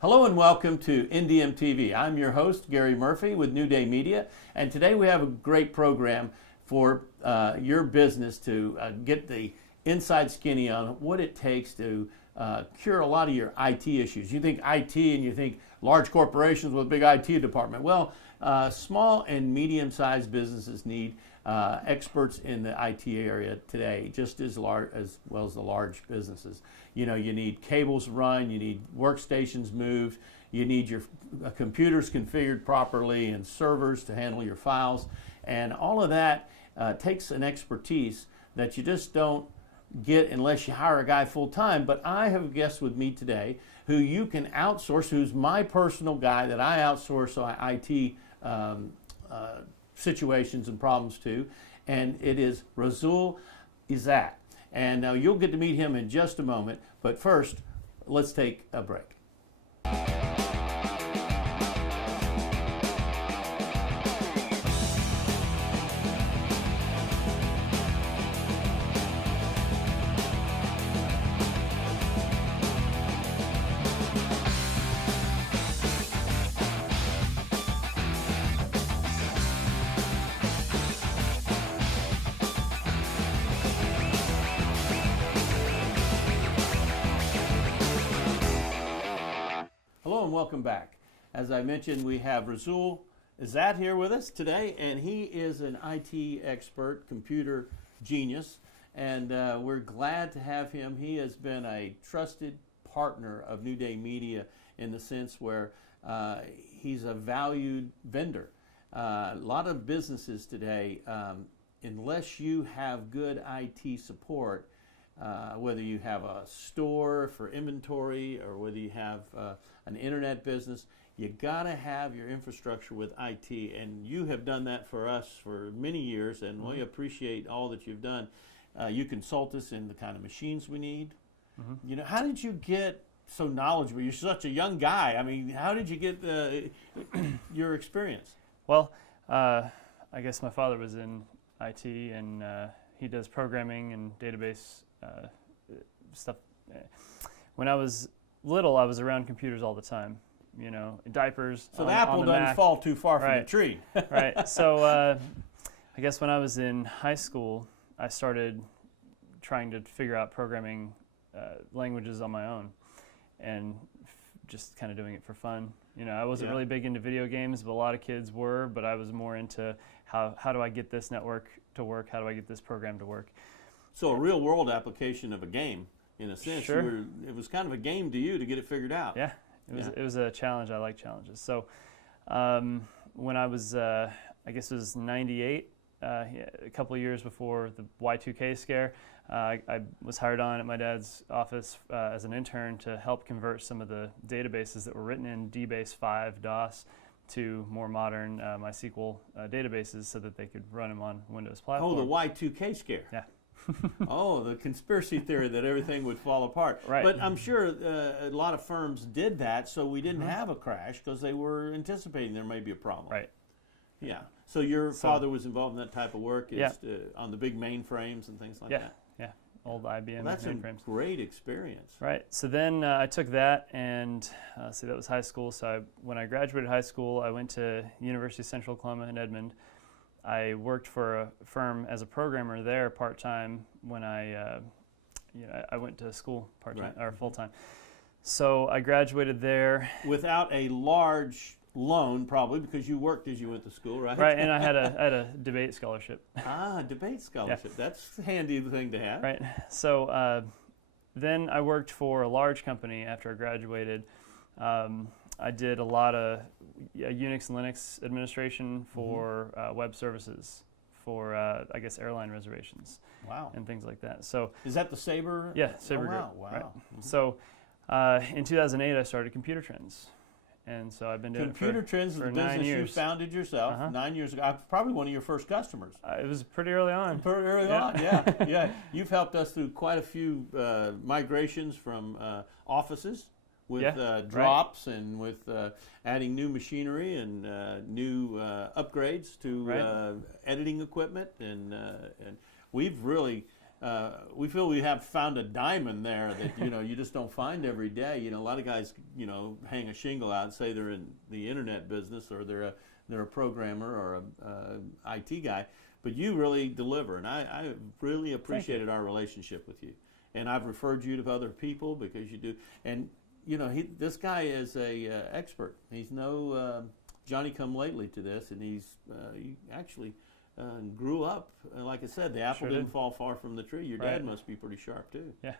Hello and welcome to NDM TV. I'm your host, Gary Murphy with New Day Media, and today we have a great program for your business to get the inside skinny on what it takes to cure a lot of your IT issues. You think IT and you think large corporations with a big IT department. Well, small and medium-sized businesses need experts in the IT area today, just as well as the large businesses. You know, you need cables run, you need workstations moved, you need your computers configured properly and servers to handle your files, and all of that takes an expertise that you just don't get unless you hire a guy full-time. But I have a guest with me today who you can outsource, who's my personal guy that I outsource IT situations and problems to, and it is Rasoul Ezzat. And now you'll get to meet him in just a moment, but first, let's take a break. Hello and welcome back. As I mentioned, we have Rasoul Ezzat here with us today, and he is an IT expert, computer genius, and we're glad to have him. He has been a trusted partner of New Day Media in the sense where he's a valued vendor. A lot of businesses today, unless you have good IT support, whether you have a store for inventory or whether you have an internet business, you gotta have your infrastructure with IT, and you have done that for us for many years, and we appreciate all that you've done. You consult us in the kind of machines we need. You know, how did you get so knowledgeable? You're such a young guy. I mean, how did you get your experience? Well, I guess my father was in IT, and he does programming and database stuff. When I was little, I was around computers all the time, you know, diapers. So the apple doesn't fall too far from the tree. Right. So I guess when I was in high school, I started trying to figure out programming languages on my own, and just kind of doing it for fun. You know, I wasn't really big into video games, but a lot of kids were, but I was more into how do I get this network to work? How do I get this program to work? So a real world application of a game, in a sense. Sure. It was kind of a game to you to get it figured out. Yeah, it was a challenge. I like challenges. So when I was, I guess it was 98, a couple of years before the Y2K scare, I was hired on at my dad's office as an intern to help convert some of the databases that were written in DBase 5 DOS to more modern MySQL databases so that they could run them on Windows platform. Oh, the Y2K scare. Yeah. Oh, the conspiracy theory that everything would fall apart. Right. But I'm sure a lot of firms did that, so we didn't have a crash because they were anticipating there may be a problem. Right. Yeah. So your father was involved in that type of work on the big mainframes and things like that? Yeah. Old IBM That's mainframes. a great experience. Right. So then I took that, and see, that was high school. So when I graduated high school, I went to University of Central Oklahoma in Edmond. I worked for a firm as a programmer there part-time when I went to school part-time or full-time. So I graduated there. Without a large loan, probably, because you worked as you went to school, right? Right, and I had a debate scholarship. Ah, debate scholarship. Yeah. That's a handy thing to have. Right. So then I worked for a large company after I graduated. I did a lot of Unix and Linux administration for web services, for I guess airline reservations. Wow. And things like that. So is that the Sabre? Yeah, Sabre Group. Wow. Right. So in 2008, I started Computer Trendz, and so I've been doing Computer Trendz is the business you founded yourself 9 years ago. Probably one of your first customers. It was pretty early on. Pretty early on, yeah. You've helped us through quite a few migrations from offices with drops and with adding new machinery and new upgrades to editing equipment, and we've really we feel we have found a diamond there that you just don't find every day. A lot of guys hang a shingle out and say they're in the internet business or they're a programmer or a IT guy, but you really deliver, and I really appreciated our relationship with you. And I've referred you to other people because you do. And this guy is a expert. He's no Johnny come lately to this, and he actually grew up. Like I said, the apple didn't fall far from the tree. Your dad must be pretty sharp too. Yeah,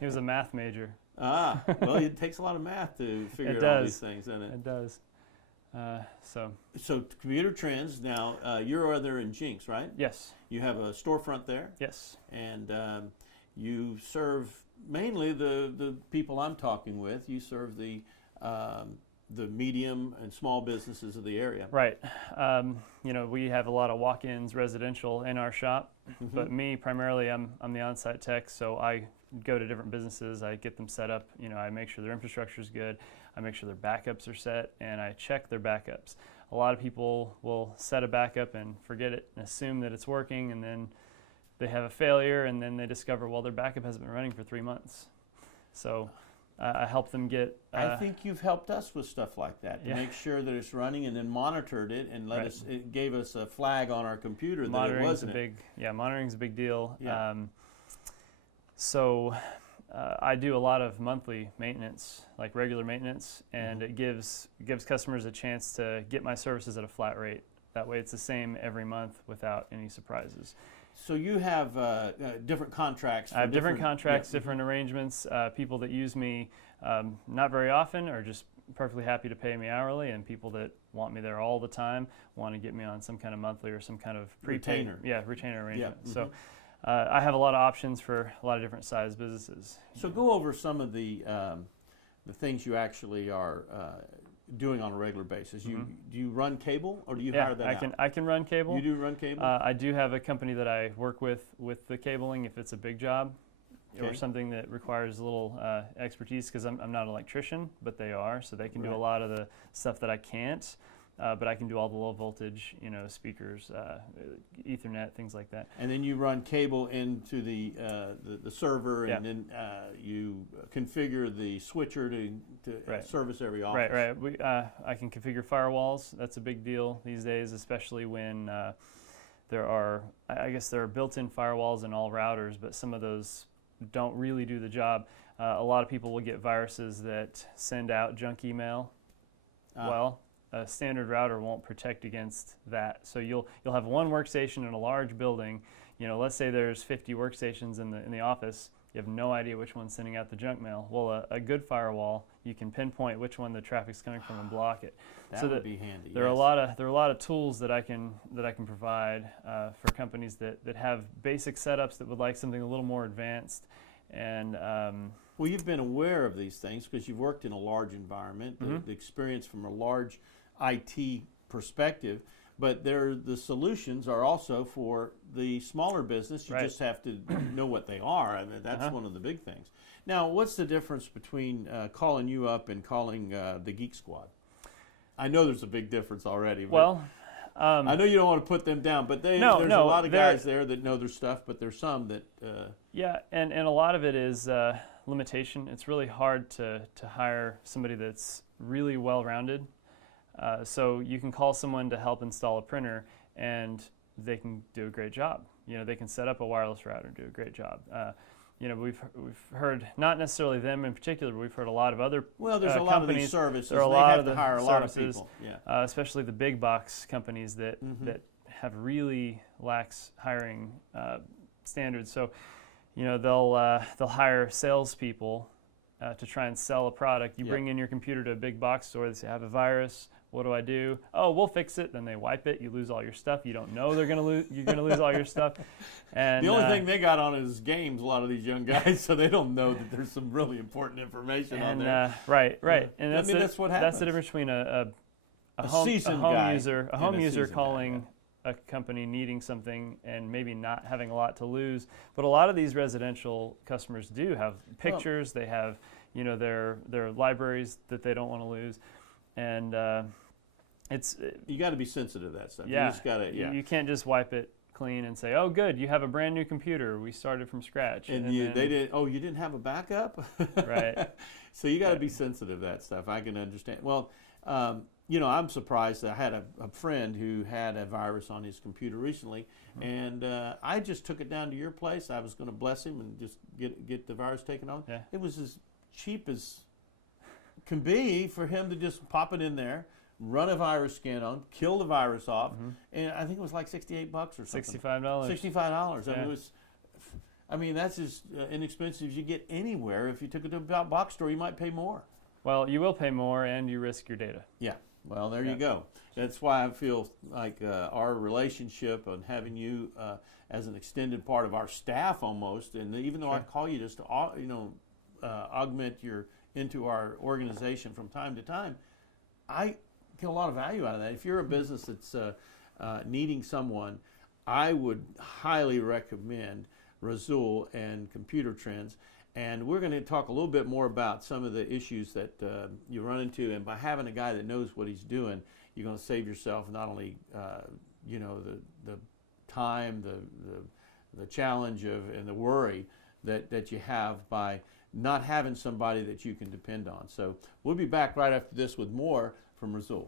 he was a math major. Well, it takes a lot of math to figure out all these things, doesn't it? It does. So Computer Trendz. Now you're there in Jinx, right? Yes. You have a storefront there. Yes. And you serve mainly the people I'm talking with. You serve the medium and small businesses of the area. Right. We have a lot of walk-ins residential in our shop, but me primarily, I'm the on-site tech, so I go to different businesses. I get them set up. I make sure their infrastructure is good. I make sure their backups are set, and I check their backups. A lot of people will set a backup and forget it and assume that it's working, and then they have a failure, and then they discover, well, their backup hasn't been running for 3 months. So I help them get... I think you've helped us with stuff like that, to make sure that it's running, and then monitored it and it gave us a flag on our computer that it wasn't. Monitoring's a big deal. Yeah. I do a lot of monthly maintenance, like regular maintenance, and it gives customers a chance to get my services at a flat rate. That way it's the same every month without any surprises. So you have different contracts. I have different contracts, different arrangements. People that use me not very often are just perfectly happy to pay me hourly, and people that want me there all the time want to get me on some kind of monthly or some kind of prepaid retainer arrangement. Yeah. So I have a lot of options for a lot of different size businesses. So go over some of the things you actually are doing on a regular basis. Do you run cable, or do you hire that out? I can run cable. You do run cable? I do have a company that I work with the cabling if it's a big job or something that requires a little expertise, because I'm not an electrician, but they are, so they can do a lot of the stuff that I can't. But I can do all the low voltage, speakers, Ethernet, things like that. And then you run cable into the server, and then you configure the switcher to service every office. Right. I can configure firewalls. That's a big deal these days, especially when there are built-in firewalls in all routers, but some of those don't really do the job. A lot of people will get viruses that send out junk email. A standard router won't protect against that. So you'll have one workstation in a large building. Let's say there's 50 workstations in the office. You have no idea which one's sending out the junk mail. Well, a good firewall, you can pinpoint which one the traffic's coming from and block it. That would be handy. There are a lot of tools that I can provide for companies that have basic setups that would like something a little more advanced. And well, you've been aware of these things because you've worked in a large environment, the experience from a large IT perspective, but the solutions are also for the smaller business. You just have to know what they are. I mean, that's one of the big things. Now, what's the difference between calling you up and calling the Geek Squad? I know there's a big difference already. Well, I know you don't want to put them down, but there's a lot of guys there that know their stuff, but there's some that... and a lot of it is limitation. It's really hard to hire somebody that's really well-rounded. So you can call someone to help install a printer, and they can do a great job. They can set up a wireless router and do a great job. We've heard, not necessarily them in particular, but we've heard a lot of other there's a lot of these services. There are they have to hire a lot of people. Especially the big box companies that have really lax hiring standards. So they'll hire salespeople to try and sell a product. You bring in your computer to a big box store. They say, I have a virus. What do I do? Oh, we'll fix it. Then they wipe it. You lose all your stuff. You don't know you're going to lose all your stuff. And the only thing they got on is games. A lot of these young guys, so they don't know that there's some really important information on there. Right. Yeah. And that's what happens. That's the difference between a home user calling a company needing something and maybe not having a lot to lose. But a lot of these residential customers do have pictures. They have their libraries that they don't want to lose, and you got to be sensitive to that stuff. Yeah, you just got to. You can't just wipe it clean and say, "Oh, good, you have a brand new computer. We started from scratch." And you, they didn't. Oh, you didn't have a backup, Right. So you got to be sensitive to that stuff. I can understand. Well, you know, I'm surprised that I had a friend who had a virus on his computer recently, and I just took it down to your place. I was going to bless him and just get the virus taken off. Yeah. It was as cheap as can be for him to just pop it in there, run a virus scan on, kill the virus off, and I think it was like $68 or something. $65. $65. Yeah. I mean, it was, I mean, that's as inexpensive as you get anywhere. If you took it to a box store, you might pay more. Well, you will pay more, and you risk your data. Yeah. Well, there you go. That's why I feel like our relationship and having you as an extended part of our staff almost, and even though I call you just to augment your into our organization from time to time, I get a lot of value out of that. If you're a business that's needing someone, I would highly recommend Rasoul and Computer Trendz. And we're going to talk a little bit more about some of the issues that you run into. And by having a guy that knows what he's doing, you're going to save yourself not only you know, the time, the challenge and the worry that you have by not having somebody that you can depend on. So we'll be back right after this with more from Rasoul.